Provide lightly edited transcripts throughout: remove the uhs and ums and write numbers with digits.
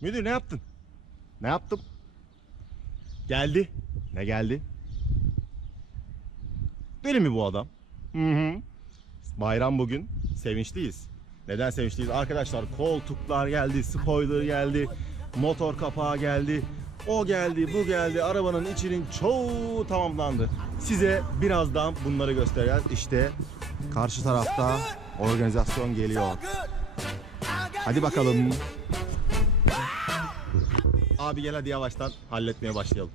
Müdür ne yaptın? Ne yaptım? Geldi. Ne geldi? Deli mi bu adam? Hı hı. Bayram bugün. Sevinçliyiz. Neden sevinçliyiz? Arkadaşlar koltuklar geldi, spoiler geldi, motor kapağı geldi. O geldi, bu geldi. Arabanın içinin çoğu tamamlandı. Size birazdan bunları göstereceğiz. İşte karşı tarafta organizasyon geliyor. Hadi bakalım. Abi gel hadi yavaştan halletmeye başlayalım.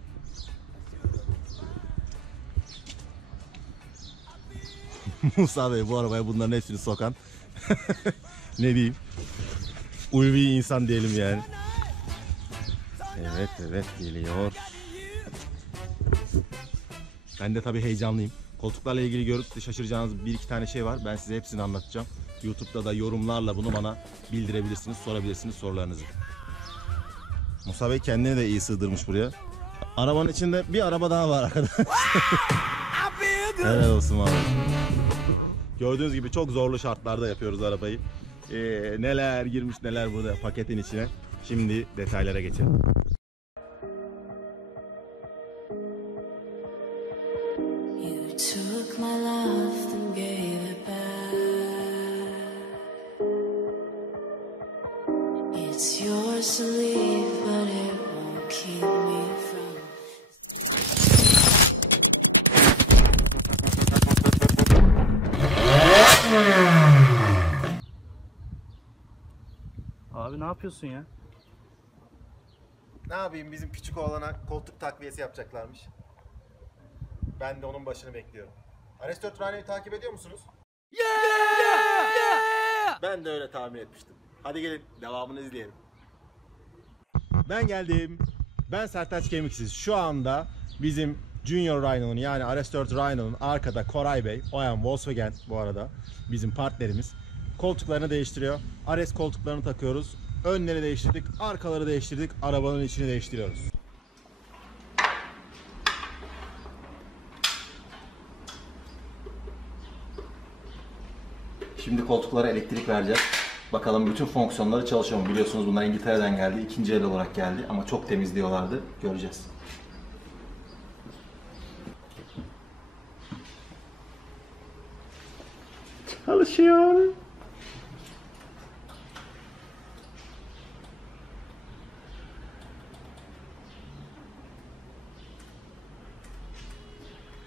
Musa Bey bu arabaya bunların hepsini sokan ne diyeyim, ulvi insan diyelim yani. Evet geliyor. Ben de tabii heyecanlıyım. Koltuklarla ilgili görüp de şaşıracağınız bir iki tane şey var. Ben size hepsini anlatacağım. YouTube'da da yorumlarla bunu bana bildirebilirsiniz, sorabilirsiniz sorularınızı. Musa Bey kendini de iyi sığdırmış buraya. Arabanın içinde bir araba daha var arkadaşlar. Helal olsun abi. Gördüğünüz gibi çok zorlu şartlarda yapıyoruz arabayı. Neler girmiş neler burada paketin içine. Şimdi detaylara geçelim. Abi ne yapıyorsun ya? Ne yapayım, bizim küçük oğlana koltuk takviyesi yapacaklarmış. Ben de onun başını bekliyorum. Ares 4 Rhino'yu takip ediyor musunuz? Yeah! Ben de öyle tahmin etmiştim. Hadi gelin devamını izleyelim. Ben geldim. Ben Sertaç Kemiksiz. Şu anda bizim Junior Rhino'nun yani Ares 4 Rhino'nun arkada Koray Bey, o yani Volkswagen bu arada bizim partnerimiz. Koltuklarını değiştiriyor. Ares koltuklarını takıyoruz. Önleri değiştirdik, arkaları değiştirdik, arabanın içini değiştiriyoruz. Şimdi koltuklara elektrik vereceğiz. Bakalım bütün fonksiyonları çalışıyor mu? Biliyorsunuz bunlar İngiltere'den geldi, ikinci el olarak geldi ama çok temiz diyorlardı. Göreceğiz. Çalışıyor.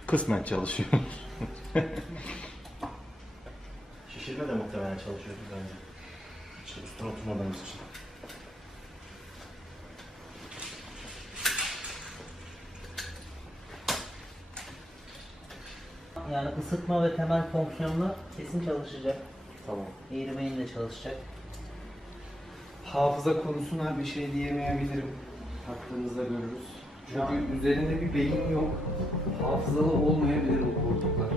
Kısmen çalışıyor. Şişirme de muhtemelen çalışıyor bence. İşte üstüne oturmadığımız için. Yani ısıtma ve temel fonksiyonla kesin çalışacak. Tamam. Eğirmeyin de çalışacak. Hafıza konusuna bir şey diyemeyebilirim. Taktığımızda görürüz. Çünkü üzerinde bir beyin yok. Hafızalı olmayabilir bu koltuklar.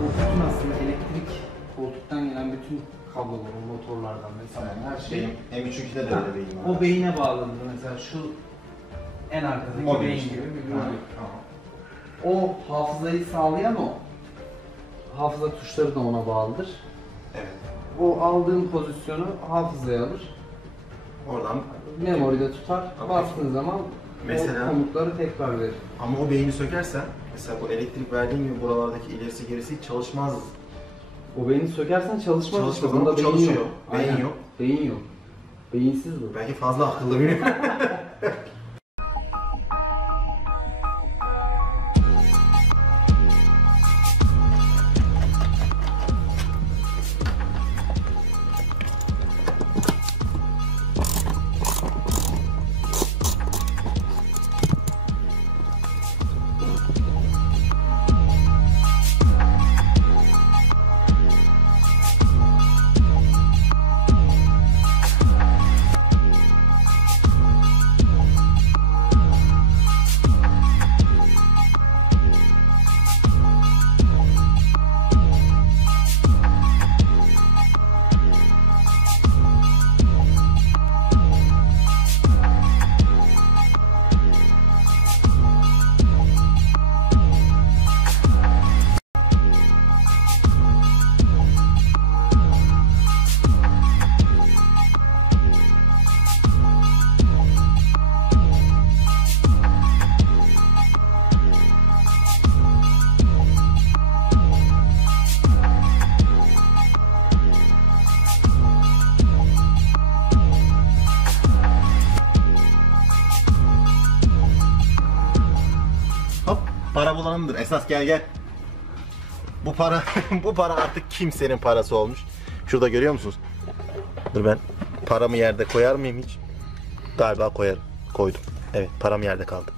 Bu bütün aslında elektrik, koltuktan gelen bütün kabloların, motorlardan vesaire her şey. M3'ünkide de öyle beyin var. O beyine bağlandı mesela şu en arkadaki Mobil beyin işte. gibi bir mobil. O hafızayı sağlayan o. Hafıza tuşları da ona bağlıdır. Evet. O aldığın pozisyonu hafızaya alır. Oradan. Memoride tutar. Tamam. Bastığın zaman Mesela- o komutları tekrar verir. Ama o beyni sökersen, mesela bu elektrik verdiğin gibi buralardaki ilerisi gerisi hiç çalışmaz. O beyni sökersen çalışmaz. Çalışmaz işte. ama Bunda bu beyin çalışıyor. yok. Beyin Aynen. yok. Beyin yok. Beyinsiz bu. Belki fazla akıllı biri. Para bulanındır. Esas gel. Bu para bu para artık kimsenin parası olmuş. Şurada görüyor musunuz? Dur ben paramı yerde koyar mıyım hiç? Galiba koyarım. Koydum. Evet, param yerde kaldı.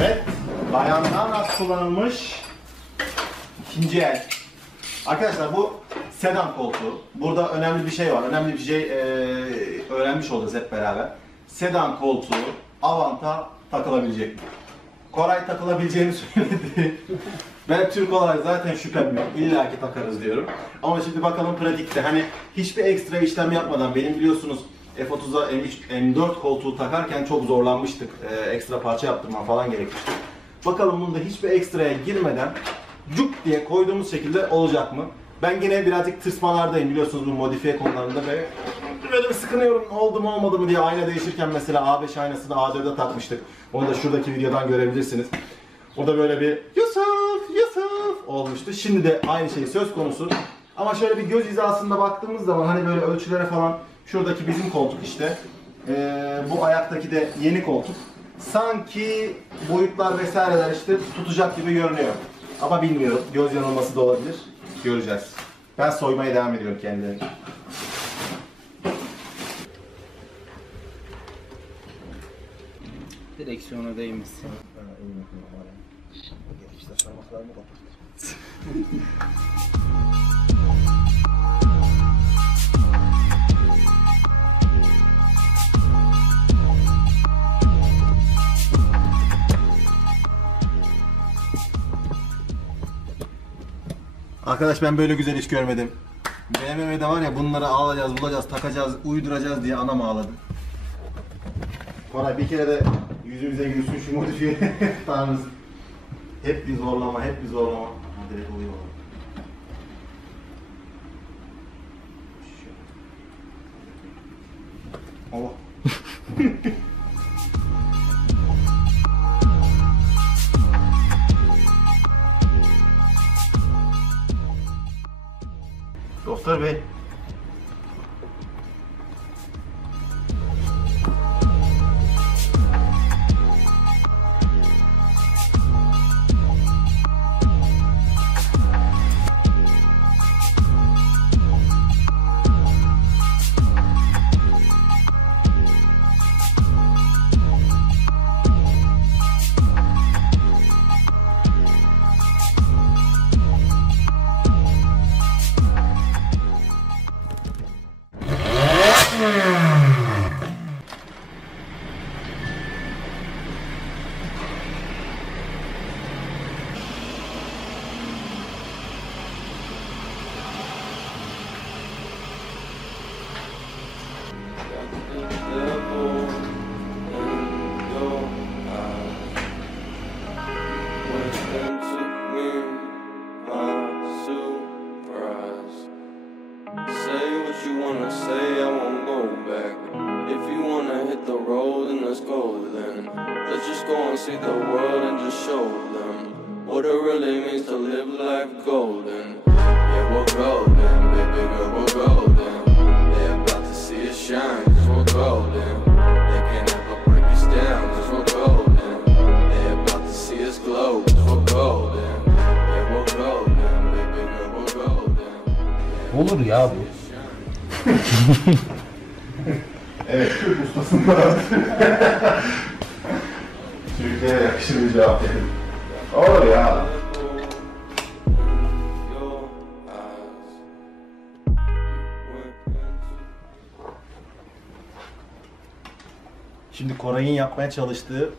Evet, bayandan az kullanılmış ikinci el. Arkadaşlar bu sedan koltuğu. Burada önemli bir şey var. Önemli bir şey öğrenmiş olacağız hep beraber. Sedan koltuğu Avant'a takılabilecek mi? Koray takılabileceğini söyledi. Ben Türk olarak zaten şüphem yok. İlla ki takarız diyorum. Ama şimdi bakalım pratikte. Hani hiçbir ekstra işlem yapmadan, benim biliyorsunuz F30'a M4 koltuğu takarken çok zorlanmıştık. Ekstra parça yaptırmam falan gerekmişti. Bakalım bunda hiçbir ekstraya girmeden cuk diye koyduğumuz şekilde olacak mı? Ben gene birazcık tırsmalardayım biliyorsunuz bu modifiye konularında ve böyle bir sıkınıyorum, oldu mu olmadı mı diye. Ayna değişirken mesela A5 aynasını A4'e takmıştık. Onu da şuradaki videodan görebilirsiniz. O da böyle bir Yusuf olmuştu. Şimdi de aynı şey söz konusu. Ama şöyle bir göz hizasında baktığımız zaman hani böyle ölçülere falan, şuradaki bizim koltuk işte. Bu ayaktaki de yeni koltuk. Sanki boyutlar vesaireler işte tutacak gibi görünüyor. Ama bilmiyorum. Göz yanılması da olabilir. Göreceğiz. Ben soymaya devam ediyorum kendilerini. Direksiyona değmişsin. Arkadaş ben böyle güzel iş görmedim. BMW'de var ya, bunları alacağız, bulacağız, takacağız, uyduracağız diye anam ağladı. Koray bir kere de yüzümüze gülsün şu modifiye tanrısı. Hep bir zorlama, hep bir zorlama. Direkt oluyor. Allah. Doktor bey. See the world and just show them what it really means to live life golden. Yeah, we're golden, baby girl, we're golden. They're about to see us shine, cause we're golden. They can't ever break us down, cause we're golden. They're about to see us glow, cause we're golden. Yeah, we're golden, baby girl, we're golden. Olur ya bu. Evet, Türk ustasından. Türkiye'ye yakışır bir cevap verin. Olur ya. Şimdi Koray'ın yapmaya çalıştığı,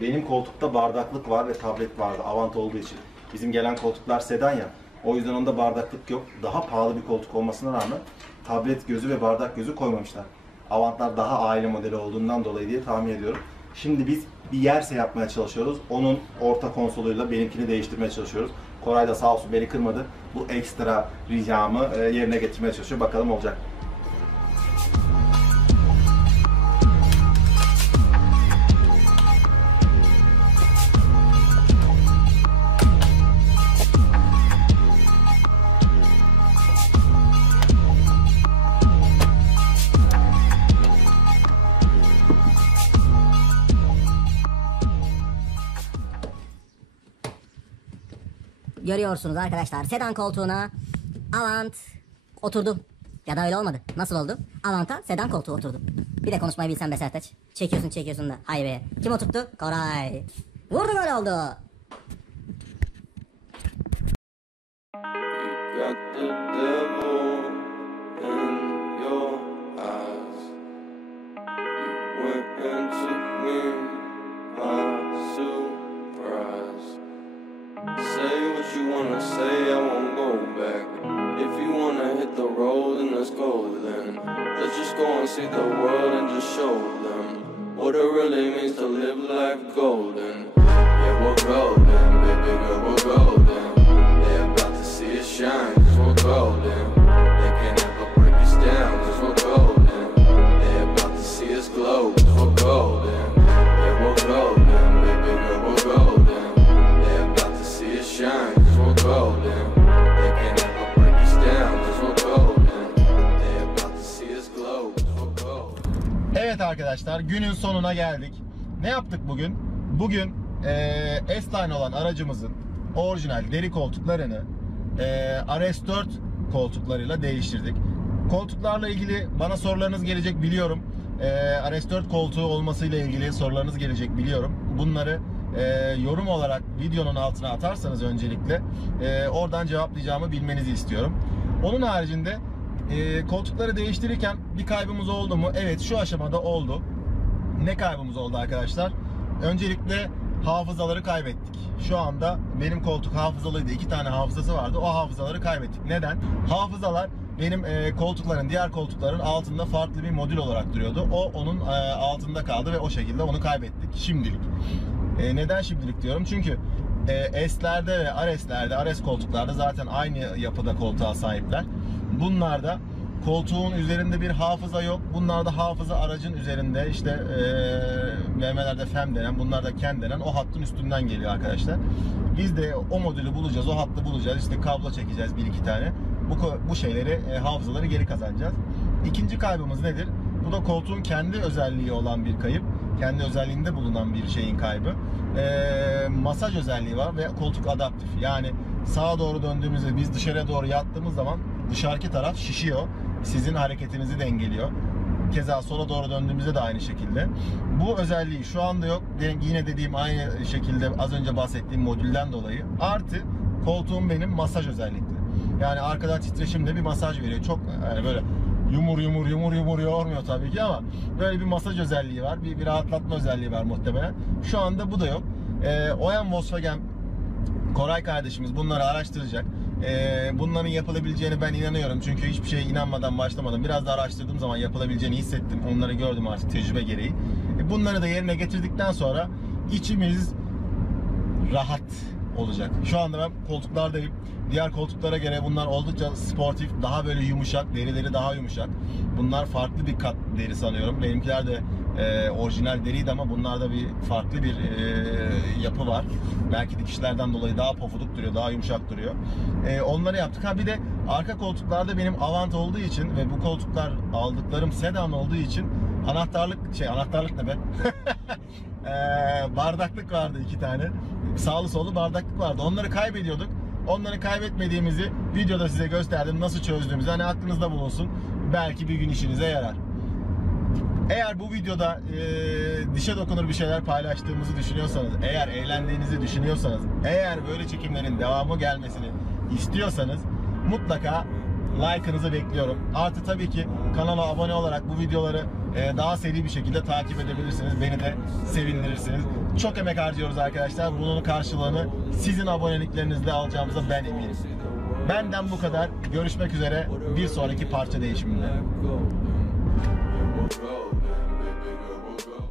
benim koltukta bardaklık var ve tablet vardı Avant olduğu için. Bizim gelen koltuklar sedan ya. O yüzden onda bardaklık yok. Daha pahalı bir koltuk olmasına rağmen tablet gözü ve bardak gözü koymamışlar. Avantlar daha aile modeli olduğundan dolayı diye tahmin ediyorum. Şimdi biz bir yerse yapmaya çalışıyoruz. Onun orta konsoluyla benimkini değiştirmeye çalışıyoruz. Koray da sağ olsun beni kırmadı. Bu ekstra ricamı yerine getirmeye çalışıyor. Bakalım olacak. Görüyorsunuz arkadaşlar, sedan koltuğuna Avant oturdu. Ya da öyle olmadı. Nasıl oldu? Avant'a sedan koltuğu oturdu. Bir de konuşmayı bilsen be Sertaç. Çekiyorsun da highway'e. Kim oturttu? Koray. Vurdu, gol oldu. You got the devil in your eyes. You went and took me by surprise. Say what you wanna say, I won't go back. If you wanna hit the road, then let's go then. Let's just go and see the world and just show them what it really means to live life golden. Yeah, we're golden, baby girl, we're golden. They're about to see us shine, cause we're golden. They can't ever break us down, cause we're golden. They're about to see us glow, cause we're golden. Yeah, we're golden, baby girl, we're golden. They're about to see us shine, cause we're golden. They can't ever break us down, cause we're golden. They're about to see us glow, cause we're golden. Evet arkadaşlar, günün sonuna geldik. Ne yaptık bugün? Bugün S-Line olan aracımızın orijinal deri koltuklarını RS4 koltuklarıyla değiştirdik. Koltuklarla ilgili bana sorularınız gelecek biliyorum. RS4 koltuğu olmasıyla ilgili sorularınız gelecek biliyorum. Bunları yorum olarak videonun altına atarsanız öncelikle oradan cevaplayacağımı bilmenizi istiyorum. Onun haricinde koltukları değiştirirken bir kaybımız oldu mu? Evet, şu aşamada oldu. Ne kaybımız oldu arkadaşlar? Öncelikle hafızaları kaybettik. Şu anda benim koltuk hafızalıydı. 2 tane hafızası vardı. O hafızaları kaybettik. Neden? Hafızalar benim diğer koltukların altında farklı bir modül olarak duruyordu. O onun altında kaldı ve o şekilde onu kaybettik şimdilik. Neden şimdilik diyorum? Çünkü S'lerde ve RS'lerde, RS koltuklarda zaten aynı yapıda koltuğa sahipler. Bunlarda koltuğun üzerinde bir hafıza yok. Bunlarda hafıza aracın üzerinde, işte BMW'lerde FEM denen, bunlarda KEN denen o hattın üstünden geliyor arkadaşlar. Biz de o modülü bulacağız, o hattı bulacağız. İşte kablo çekeceğiz 1-2 tane. Bu şeyleri, hafızaları geri kazanacağız. İkinci kaybımız nedir? Bu da koltuğun kendi özelliği olan bir kayıp. Kendi özelliğinde bulunan bir şeyin kaybı. Masaj özelliği var ve koltuk adaptif. Yani sağa doğru döndüğümüzde, biz dışarıya doğru yattığımız zaman dışarıki taraf şişiyor. Sizin hareketinizi dengeliyor. Keza sola doğru döndüğümüzde de aynı şekilde. Bu özelliği şu anda yok. Yine dediğim aynı şekilde az önce bahsettiğim modülden dolayı. Artı koltuğum benim masaj özellikli. Yani arkada titreşimde bir masaj veriyor. Çok yani böyle yumur yormuyor tabii ki ama böyle bir masaj özelliği var. Bir rahatlatma özelliği var muhtemelen. Şu anda bu da yok. Oyan Volkswagen Koray kardeşimiz bunları araştıracak. Bunların yapılabileceğini ben inanıyorum. Çünkü hiçbir şeye inanmadan başlamadım. Biraz da araştırdığım zaman yapılabileceğini hissettim. Onları gördüm artık tecrübe gereği. Bunları da yerine getirdikten sonra içimiz rahat olacak. Şu anda ben koltuklardayım. Diğer koltuklara göre bunlar oldukça sportif, daha böyle yumuşak, derileri daha yumuşak. Bunlar farklı bir kat deri sanıyorum. Benimkiler de orijinal deriydi ama bunlarda bir farklı bir yapı var. Belki dikişlerden dolayı daha pofuduk duruyor, daha yumuşak duruyor. Onları yaptık. Ha bir de arka koltuklarda benim Avant olduğu için ve bu koltuklar aldıklarım sedan olduğu için anahtarlık ne be? Bardaklık vardı 2 tane. Sağlı sollu bardaklık vardı. Onları kaybediyorduk. Onları kaybetmediğimizi videoda size gösterdim. Nasıl çözdüğümüzü. Hani aklınızda bulunsun. Belki bir gün işinize yarar. Eğer bu videoda dişe dokunur bir şeyler paylaştığımızı düşünüyorsanız, eğer eğlendiğinizi düşünüyorsanız, eğer böyle çekimlerin devamı gelmesini istiyorsanız mutlaka like'ınızı bekliyorum. Artı tabii ki kanala abone olarak bu videoları daha seri bir şekilde takip edebilirsiniz. Beni de sevindirirsiniz. Çok emek harcıyoruz arkadaşlar. Bunun karşılığını sizin aboneliklerinizle alacağımıza ben eminim. Benden bu kadar. Görüşmek üzere bir sonraki parça değişiminde. Golden, baby girl, we're golden.